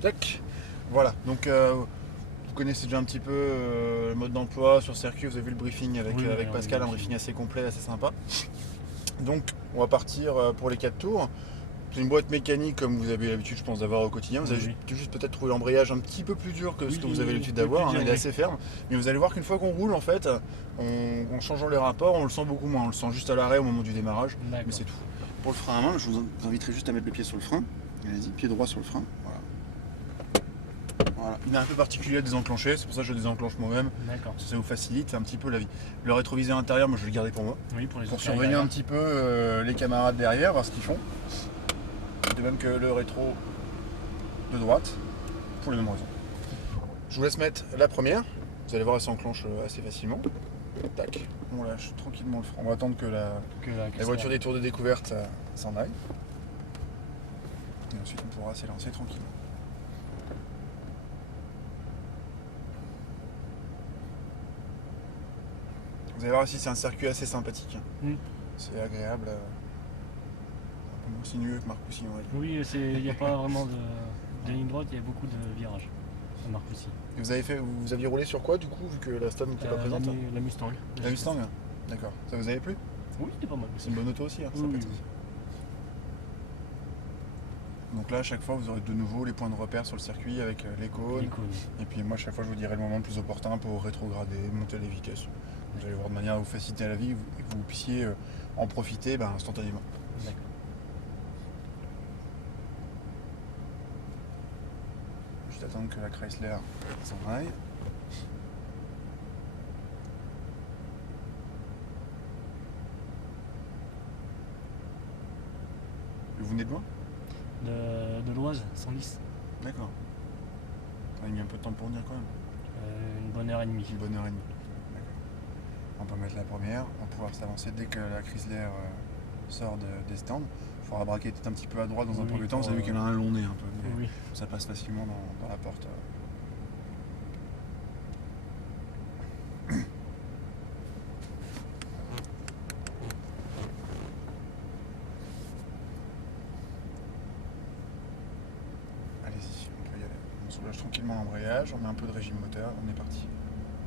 Tac. Voilà, donc vous connaissez déjà un petit peu le mode d'emploi sur circuit, vous avez vu le briefing avec, Oui, avec on Pascal, a un vu. briefing assez complet, assez sympa. Donc on va partir pour les 4 tours. C'est une boîte mécanique comme vous avez l'habitude je pense d'avoir au quotidien. Vous Oui, avez oui. juste peut-être trouvé l'embrayage un petit peu plus dur que ce Oui, que vous avez l'habitude oui, plus d'avoir, hein, dur, il est oui. assez ferme. Mais vous allez voir qu'une fois qu'on roule en fait, en changeant les rapports, on le sent beaucoup moins. On le sent juste à l'arrêt au moment du démarrage, mais D'accord. c'est tout. Pour le frein à main, je vous inviterai juste à mettre le pied sur le frein. Allez-y, pied droit sur le frein. Voilà. Voilà. Il est un peu particulier à désenclencher, c'est pour ça que je le désenclenche moi-même. D'accord. Ça vous facilite un petit peu la vie. Le rétroviseur intérieur, moi je vais le garder pour moi. Oui, pour les Pour autres surveiller derrière. un petit peu les camarades derrière, voir ce qu'ils font. De même que le rétro de droite, pour les mêmes raisons. Je vous laisse mettre la première. Vous allez voir, elle s'enclenche assez facilement. Tac, on lâche tranquillement le frein. On va attendre que la voiture des tours de découverte s'en aille. Et ensuite on pourra s'élancer tranquillement. Vous allez voir ici, c'est un circuit assez sympathique. Mm. C'est agréable. Un peu moins sinueux que Marcoussis, on va dire. Oui, il n'y a pas vraiment de ligne droite, il y a beaucoup de virages. Ça marque aussi. Et vous aviez roulé sur quoi du coup, vu que la Stone n'était pas présente? La Mustang. La Mustang. D'accord. Ça vous avait plu? Oui, c'était pas mal. C'est une bonne auto aussi, hein, Oui, sympathique. oui. Donc là, à chaque fois, vous aurez de nouveau les points de repère sur le circuit avec les cônes. L'icône. Et puis moi, à chaque fois, je vous dirai le moment le plus opportun pour rétrograder, monter les vitesses. Vous allez voir de manière à vous faciliter la vie et que vous puissiez en profiter instantanément. D'accord. Juste attendre que la Chrysler s'en aille. Vous venez de loin? De l'Oise, 110. D'accord. Ça a mis un peu de temps pour venir quand même. Une bonne heure et demie. Une bonne heure et demie. D'accord. On peut mettre la première, on va pouvoir s'avancer dès que la Chrysler sort des stands. Il faudra braquer peut-être un petit peu à droite dans un premier temps. Vous avez vu qu'elle a un long nez un peu. Mais Oui. ça passe facilement dans la porte. Allez-y, on peut y aller. On soulage tranquillement l'embrayage, on met un peu de régime moteur, on est parti.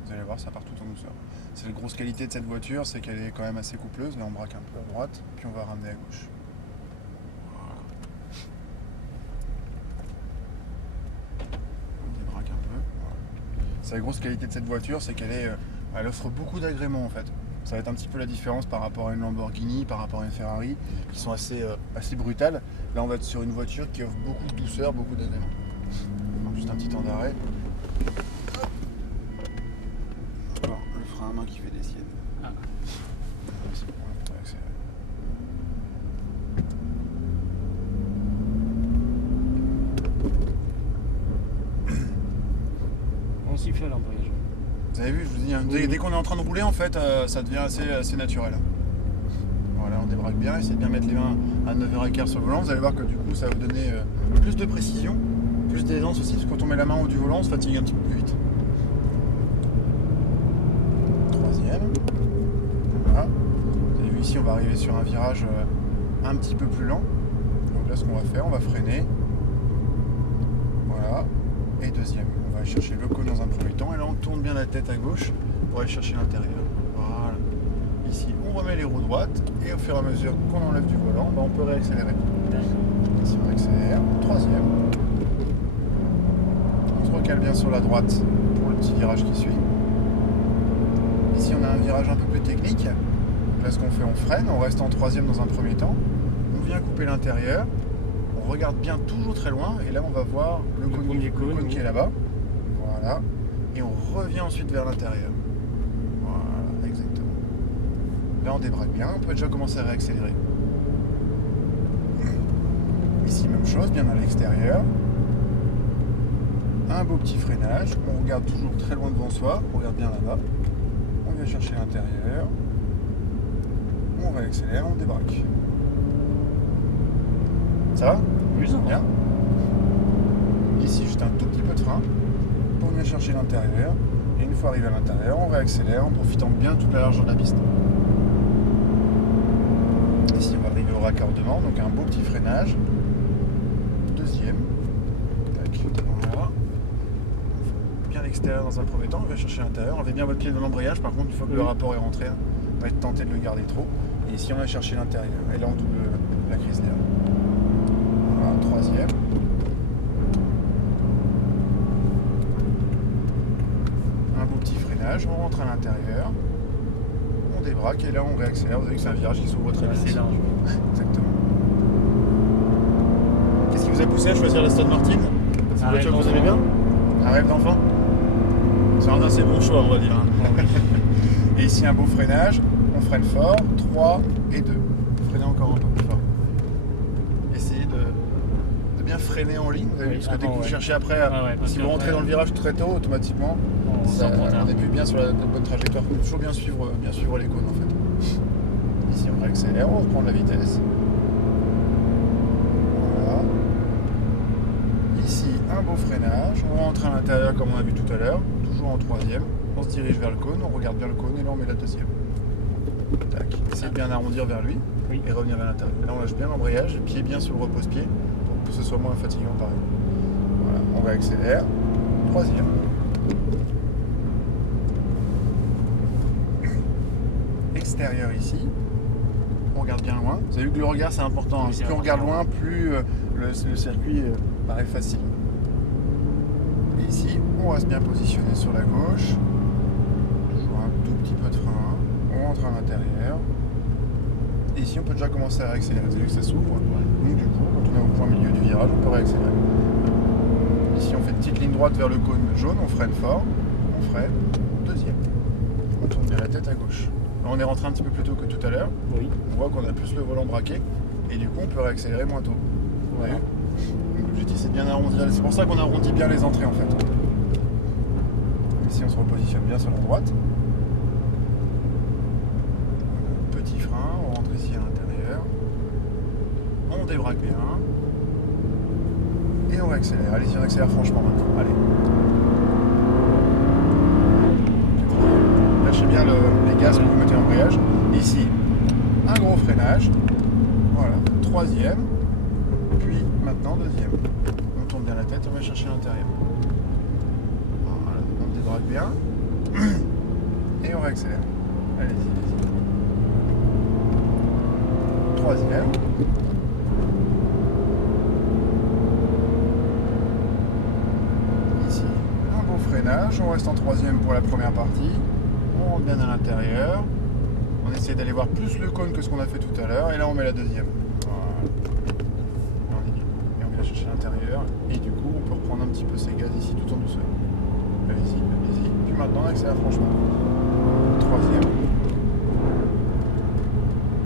Vous allez voir, ça part tout en douceur. C'est la grosse qualité de cette voiture, c'est qu'elle est quand même assez coupleuse. Là, on braque un peu à droite, puis on va ramener à gauche. Voilà. On débraque un peu. Voilà. C'est la grosse qualité de cette voiture, c'est elle offre beaucoup d'agréments en fait. Ça va être un petit peu la différence par rapport à une Lamborghini, par rapport à une Ferrari, qui sont assez brutales. Là, on va être sur une voiture qui offre beaucoup de douceur, beaucoup d'agréments. Juste un petit temps d'arrêt. Encore le frein à main qui fait des siennes. Ah. C'est bon, on peut accélérer. On siffle à l'embrayage. Vous avez vu, je vous dis, hein, dès qu'on est en train de rouler, en fait, ça devient assez naturel. Voilà, on débraque bien, essayez de bien mettre les mains à 9h15 sur le volant. Vous allez voir que du coup, ça va vous donner plus de précision, plus d'aisance aussi, parce que quand on met la main au haut du volant, on se fatigue un petit peu plus vite. Troisième. Voilà. Vous avez vu ici, on va arriver sur un virage un petit peu plus lent. Donc là, ce qu'on va faire, on va freiner. Voilà. Et deuxième, on va aller chercher le cône dans un premier temps. Et là, on tourne bien la tête à gauche pour aller chercher l'intérieur. Voilà. Ici, on remet les roues droites. Et au fur et à mesure qu'on enlève du volant, on peut réaccélérer. Ici, on accélère. Troisième. On se recale bien sur la droite pour le petit virage qui suit. Ici, on a un virage un peu plus technique. Donc là, ce qu'on fait, on freine. On reste en troisième dans un premier temps. On vient couper l'intérieur. On regarde bien toujours très loin et là on va voir le premier cône qui est là-bas. Voilà. Et on revient ensuite vers l'intérieur. Voilà, exactement. Là on débraque bien, on peut déjà commencer à réaccélérer. Ici même chose, bien à l'extérieur. Un beau petit freinage. On regarde toujours très loin devant soi. On regarde bien là-bas. On vient chercher l'intérieur. On réaccélère, on débraque. Ça va? Oui, ça va. Bien. Ici, juste un tout petit peu de frein. On vient chercher l'intérieur. Et une fois arrivé à l'intérieur, on réaccélère en profitant bien de toute la largeur de la piste. Ici, on va arriver au raccordement, donc un beau petit freinage. Deuxième. Tac. l'extérieur dans un premier temps, on va chercher l'intérieur. Enlevez bien votre pied dans l'embrayage, par contre, une fois que le rapport est rentré, on va être tenté de le garder trop. Et ici, on va chercher l'intérieur. Et là, on double la Chrysler. Voilà, troisième. Un beau petit freinage, on rentre à l'intérieur. On débraque et là, on réaccélère. Vous avez vu que c'est un virage qui s'ouvre très bien. C'est large. Exactement. Qu'est-ce qui vous a poussé à choisir l'Aston Martin? C'est une voiture que vous aimez bien? Un rêve d'enfant? C'est un assez bon choix, on va dire. Et ici, un beau freinage. On freine fort. 3 et 2. Freinez encore un peu plus fort. Essayez de bien freiner en ligne. Vous avez vu, parce que dès que vous cherchez après, si vous rentrez dans le virage très tôt, automatiquement, on n'est plus bien sur la bonne trajectoire. Il faut toujours bien suivre les cônes en fait. Ici, on réaccélère, on reprend de la vitesse. Voilà. Ici, un beau freinage. On rentre à l'intérieur comme on a vu tout à l'heure. Toujours en troisième. On se dirige vers le cône, on regarde bien le cône et là on met la deuxième. Tac. Essayez de bien arrondir vers lui et revenir vers l'intérieur. Là on lâche bien l'embrayage, le pied bien sur le repose-pied pour que ce soit moins fatigant pareil. Voilà, on réaccélère. Troisième. Extérieur ici. On regarde bien loin. Vous avez vu que le regard c'est important. Plus on regarde loin, plus le circuit paraît facile. Et ici, on reste bien positionné sur la gauche. Toujours un tout petit peu de frein. On rentre à l'intérieur. Et ici, on peut déjà commencer à réaccélérer. Vous avez vu que ça s'ouvre. Donc du coup, quand on est au point milieu du virage, on peut réaccélérer. Ici, on fait une petite ligne droite vers le cône jaune. On freine fort. On freine. Deuxième. On tourne bien la tête à gauche. Là, on est rentré un petit peu plus tôt que tout à l'heure. Oui. On voit qu'on a plus le volant braqué. Et du coup, on peut réaccélérer moins tôt. Voilà. Donc l'objectif c'est de bien arrondir, c'est pour ça qu'on arrondit bien les entrées en fait. Ici on se repositionne bien sur la droite. Petit frein, on rentre ici à l'intérieur. On débraque bien. Et on réaccélère. Allez-y, on accélère franchement maintenant. Allez. Lâchez bien les gaz quand vous mettez l'embrayage. Ici, un gros freinage. Voilà. Troisième. Puis maintenant deuxième. On tourne bien la tête, on va chercher l'intérieur. Voilà, on débraque bien. Et on réaccélère. Allez-y, allez-y. Troisième. Ici, un beau freinage. On reste en troisième pour la première partie. On rentre bien à l'intérieur. On essaie d'aller voir plus le cône que ce qu'on a fait tout à l'heure. Et là, on met la deuxième. Chercher l'intérieur et du coup on peut reprendre un petit peu ces gaz ici tout en douceur. Allez-y, allez-y. Puis maintenant on accélère franchement. Troisième.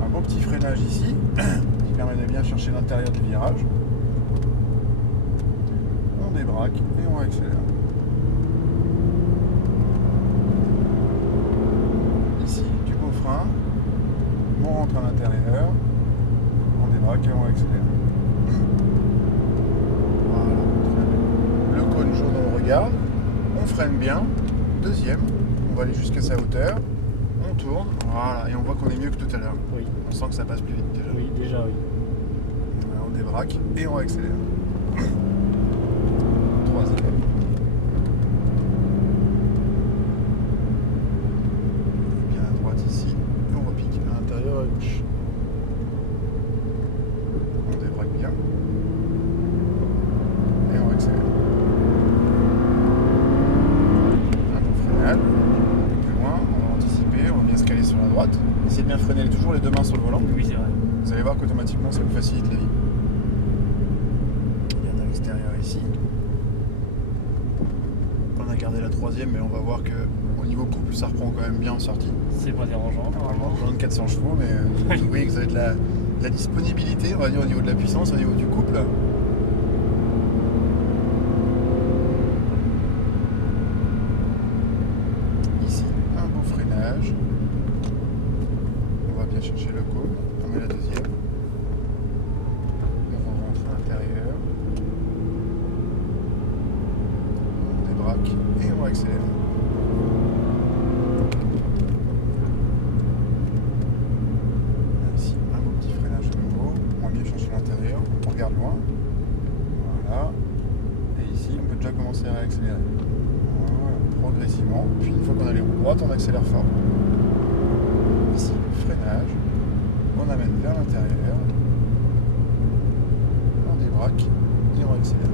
Un beau petit freinage ici qui permet de bien chercher l'intérieur du virage. On débraque et on accélère. Ici du beau frein. On rentre à l'intérieur. On débraque et on accélère. Jaune, on regarde, on freine bien, deuxième, on va aller jusqu'à sa hauteur, on tourne, voilà, et on voit qu'on est mieux que tout à l'heure. Oui. On sent que ça passe plus vite déjà. Oui, déjà oui. Voilà, on débraque et on accélère. Troisième. Bien à droite ici, et on repique à l'intérieur à gauche. On débraque bien. Et on accélère. Plus loin, on va anticiper, on va bien se caler sur la droite. Essayez de bien freiner toujours les deux mains sur le volant. Oui, c'est vrai. Vous allez voir qu'automatiquement ça vous facilite la vie. Bien à l'extérieur ici. On a gardé la troisième, mais on va voir que au niveau couple ça reprend quand même bien en sortie. C'est pas dérangeant normalement. On de 400 chevaux, mais vous voyez que vous avez de la disponibilité, on va dire, au niveau de la puissance, au niveau du couple. On va bien chercher le cône, on met la deuxième. On rentre à l'intérieur. On débraque et on accélère. Ici, un beau petit freinage de nouveau. On va bien chercher l'intérieur, on regarde loin. Voilà. Et ici, on peut déjà commencer à accélérer. Voilà. progressivement. Puis une fois qu'on a les roues droites, on accélère fort. Ici, freinage. On amène vers l'intérieur. On débraque et on accélère.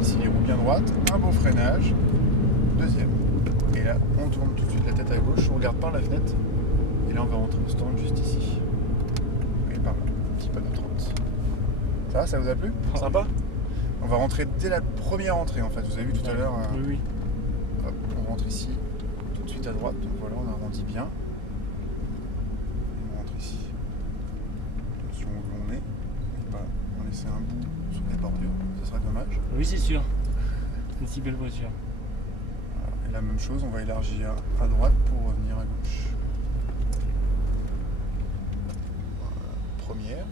Ici, les roues bien droites. Un beau freinage. Deuxième. Et là, on tourne tout de suite la tête à gauche. On regarde par la fenêtre. Et là, on va rentrer au stand juste ici. Et par là. Un petit panneau 30. Ça va, ça vous a plu? Sympa? On va rentrer dès la première entrée en fait. Vous avez vu tout à l'heure. Oui. Hop, on rentre ici, tout de suite à droite. Donc voilà, on arrondit bien. On rentre ici. Attention où on est. Et pas en laisser un bout sur les bordures. Ça serait dommage. Oui, c'est sûr. Une si belle voiture. Voilà. Et la même chose, on va élargir à droite pour revenir à gauche. Voilà. Première.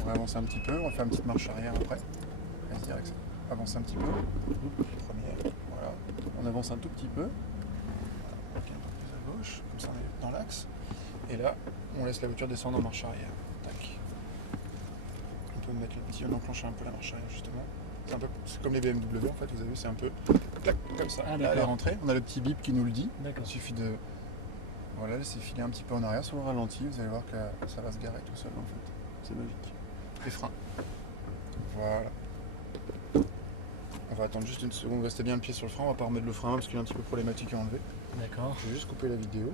On va avancer un petit peu. On va faire une petite marche arrière après. Vas-y, Alex. Avance un petit peu. Première. Voilà. On avance un tout petit peu. Voilà. Un peu plus à gauche. Comme ça, on est dans l'axe. Et là, on laisse la voiture descendre en marche arrière. Tac. On peut mettre le petit. On enclenche un peu la marche arrière, justement. C'est comme les BMW, en fait. Vous avez vu, c'est un peu clac, comme ça. Ah, là, elle est rentrée. On a le petit bip qui nous le dit. D'accord. Il suffit de. Voilà, laisser filer un petit peu en arrière sur le ralenti. Vous allez voir que ça va se garer tout seul, en fait. C'est magique. Les freins. Voilà. On va attendre juste une seconde, restez bien le pied sur le frein, on va pas remettre le frein parce qu'il est un petit peu problématique à enlever. D'accord. Je vais juste couper la vidéo.